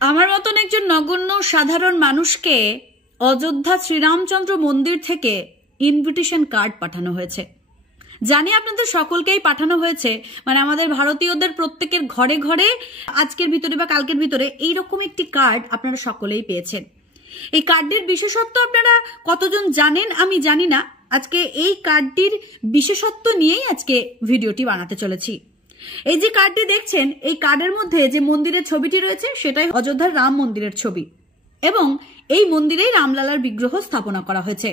আমার মতন একজন নগণ্য সাধারণ মানুষকে অযোধ্যা শ্রীরামচন্দ্র মন্দির থেকে ইনভিটেশন কার্ড পাঠানো হয়েছে। জানি আপনাদের সকলকেই পাঠানো হয়েছে, মানে আমাদের ভারতীয়দের প্রত্যেকের ঘরে ঘরে আজকের ভিতরে বা কালকের ভিতরে এইরকম একটি কার্ড আপনারা সকলেই পেয়েছেন। এই কার্ডটির বিশেষত্ব আপনারা কতজন জানেন আমি জানি না। আজকে এই কার্ডটির বিশেষত্ব নিয়েই আজকে ভিডিওটি বানাতে চলেছি। এই যে কার্ডটি দেখছেন, এই কার্ডের মধ্যে যে মন্দিরের ছবিটি রয়েছে সেটাই অযোধ্যার রাম মন্দিরের ছবি, এবং এই মন্দিরেই রামলালার বিগ্রহ স্থাপনা করা হয়েছে।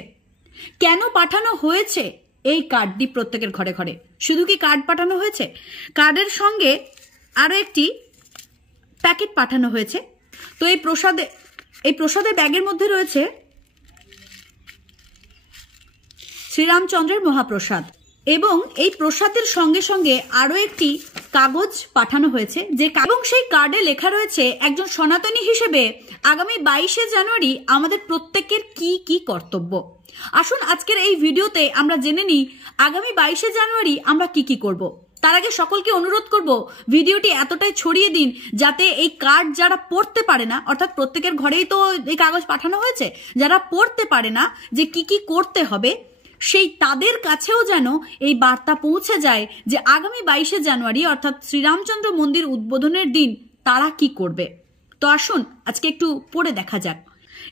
কেন পাঠানো হয়েছে এই কার্ডটি প্রত্যেকের ঘরে ঘরে? শুধু কি কার্ড পাঠানো হয়েছে? কার্ডের সঙ্গে আরো একটি প্যাকেট পাঠানো হয়েছে। তো এই প্রসাদের ব্যাগের মধ্যে রয়েছে শ্রীরামচন্দ্রের মহাপ্রসাদ, এবং এই প্রসাদের সঙ্গে সঙ্গে আরো একটি কাগজ পাঠানো হয়েছে এবং সেই কার্ডে লেখা রয়েছে একজন সনাতনী হিসেবে আগামী 22শে জানুয়ারি আমাদের প্রত্যেকের কি কি কর্তব্য। আসুন আজকের এই ভিডিওতে আমরা জেনে নিই আগামী 22শে জানুয়ারি আমরা কি কি করব। তার আগে সকলকে অনুরোধ করব, ভিডিওটি এতটাই ছড়িয়ে দিন যাতে এই কার্ড যারা পড়তে পারে না, অর্থাৎ প্রত্যেকের ঘরেই তো এই কাগজ পাঠানো হয়েছে, যারা পড়তে পারে না যে কি কি করতে হবে, সেই তাদের কাছেও যেন এই বার্তা পৌঁছে যায় যে আগামী 22শে জানুয়ারি অর্থাৎ শ্রীরামচন্দ্র মন্দির উদ্বোধনের দিন তারা কি করবে। তো আসুন আজকে একটু পড়ে দেখা যাক।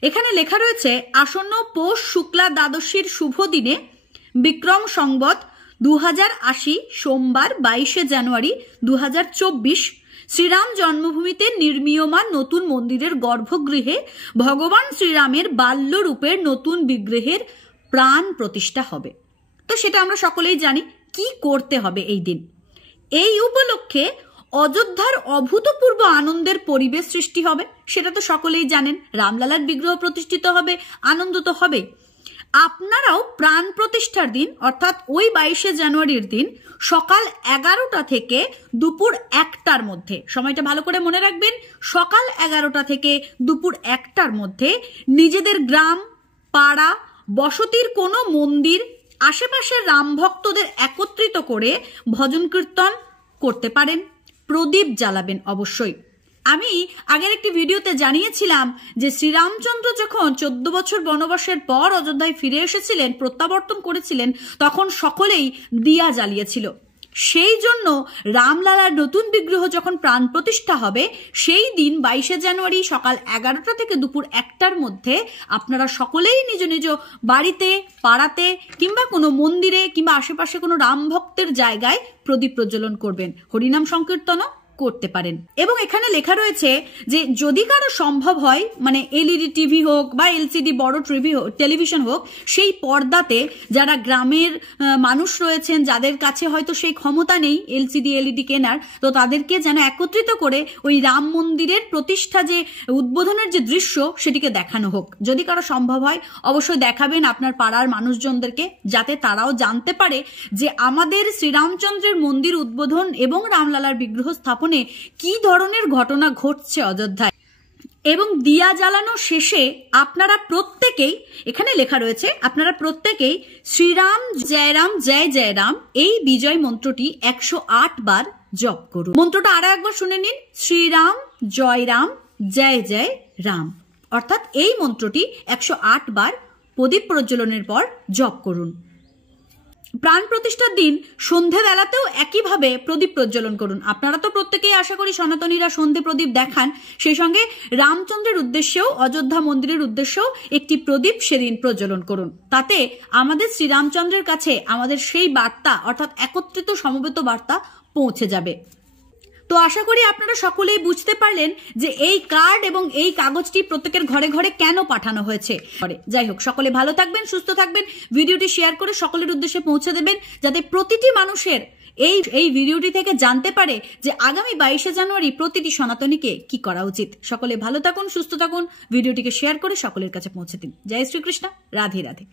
এখানে লেখা রয়েছে, আসন্ন পৌষ শুক্লা দ্বাদশীর শুভ দিনে বিক্রম সংবৎ 2080 সোমবার 22শে জানুয়ারি 2024 শ্রীরাম জন্মভূমিতে নির্মীয়মান নতুন মন্দিরের গর্ভগৃহে ভগবান শ্রীরামের বাল্যরূপের নতুন বিগ্রহের প্রাণ প্রতিষ্ঠা হবে। তো সেটা আমরা সকলেই জানি কি করতে হবে এই দিন। এই উপলক্ষে অযোধ্যার অভূতপূর্ব আনন্দের পরিবেশ সৃষ্টি হবে, সেটা তো সকলেই জানেন। রামলালার বিগ্রহ প্রতিষ্ঠিত হবে, আনন্দ তো হবে। আপনারাও প্রাণ প্রতিষ্ঠার দিন অর্থাৎ ওই 22শে জানুয়ারির দিন সকাল 11টা থেকে দুপুর 1টার মধ্যে, সময়টা ভালো করে মনে রাখবেন, সকাল 11টা থেকে দুপুর 1টার মধ্যে নিজেদের গ্রাম, পাড়া, বসতির কোনো মন্দির, আশেপাশের রাম ভক্তদের একত্রিত করে ভজন কীর্তন করতে পারেন। প্রদীপ জ্বালাবেন অবশ্যই। আমি আগের একটি ভিডিওতে জানিয়েছিলাম যে শ্রীরামচন্দ্র যখন 14 বছর বনবাসের পর অযোধ্যায় ফিরে এসেছিলেন, প্রত্যাবর্তন করেছিলেন, তখন সকলেই দিয়া জ্বালিয়েছিল। সেই জন্য রামলালার নতুন বিগ্রহ যখন প্রাণ প্রতিষ্ঠা হবে সেই দিন 22শে জানুয়ারি সকাল 11টা থেকে দুপুর 1টার মধ্যে আপনারা সকলেই নিজ নিজ বাড়িতে, পাড়াতে কিংবা কোনো মন্দিরে কিংবা আশেপাশে কোনো রাম ভক্তের জায়গায় প্রদীপ প্রজ্বলন করবেন। হরিনাম সংকীর্তনও করতে পারেন। এবং এখানে লেখা রয়েছে যে যদি কারো সম্ভব হয়, মানে এলইডি টিভি হোক বা এলসিডি বড় টেলিভিশন হোক, সেই পর্দাতে যারা গ্রামের মানুষ রয়েছেন যাদের কাছে হয়তো সেই ক্ষমতা নেই এলসিডি এলইডি কেনার, তো তাদেরকে যেন একত্রিত করে ওই রাম মন্দিরের প্রতিষ্ঠা যে উদ্বোধনের যে দৃশ্য সেটিকে দেখানো হোক। যদি কারো সম্ভব হয় অবশ্যই দেখাবেন আপনার পাড়ার মানুষজনদেরকে, যাতে তারাও জানতে পারে যে আমাদের শ্রীরামচন্দ্রের মন্দির উদ্বোধন এবং রামলালার বিগ্রহ স্থাপন কি ধরনের ঘটনা ঘটছে অযোধ্যায়। এবং দিয়া জ্বালানো শেষে আপনারা প্রত্যেকেই, এখানে লেখা রয়েছে, আপনারা প্রত্যেকেই শ্রীরাম জয় রাম জয় জয় রাম এই বিজয় মন্ত্রটি 108 বার জপ করুন। মন্ত্রটা আরো একবার শুনে নিন, শ্রীরাম জয় রাম জয় জয় রাম, অর্থাৎ এই মন্ত্রটি 108 বার প্রদীপ প্রজ্বলনের পর জপ করুন। প্রাণ প্রতিষ্ঠার দিন সন্ধেবেলাতেও একইভাবে প্রদীপ প্রজ্বলন করুন। আপনারা তো প্রত্যেকেই আশা করি সনাতনীরা সন্ধে প্রদীপ দেখান, সেই সঙ্গে রামচন্দ্রের উদ্দেশ্যেও, অযোধ্যা মন্দিরের উদ্দেশ্যেও একটি প্রদীপ সেদিন প্রজ্বলন করুন। তাতে আমাদের শ্রীরামচন্দ্রের কাছে আমাদের সেই বার্তা অর্থাৎ একত্রিত সমবেত বার্তা পৌঁছে যাবে। তো আশা করি আপনারা সকলেই বুঝতে পারলেন যে এই কার্ড এবং এই কাগজটি প্রত্যেকের ঘরে ঘরে কেন পাঠানো হয়েছে। যাই হোক, সকলে ভালো থাকবেন, সুস্থ থাকবেন। ভিডিওটি শেয়ার করে সকলের উদ্দেশ্যে পৌঁছে দেবেন যাতে প্রতিটি মানুষের এই ভিডিওটি থেকে জানতে পারে যে আগামী 22শে জানুয়ারি প্রতিটি সনাতনীকে কি করা উচিত। সকলে ভালো থাকুন, সুস্থ থাকুন, ভিডিওটিকে শেয়ার করে সকলের কাছে পৌঁছে দিন। জয় শ্রীকৃষ্ণ, রাধে রাধে।